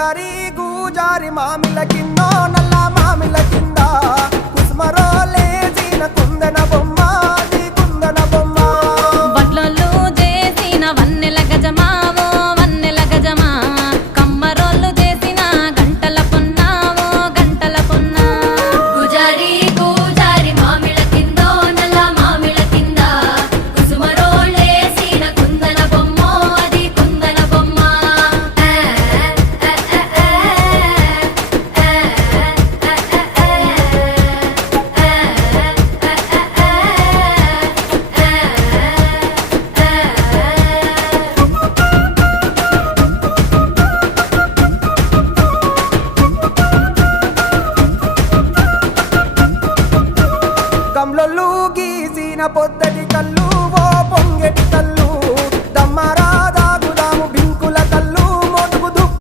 పూజారి గూజారి మామిల కిన్నో నల్ల లోకంలో గీసిన పొద్దటి కళ్ళు ఓ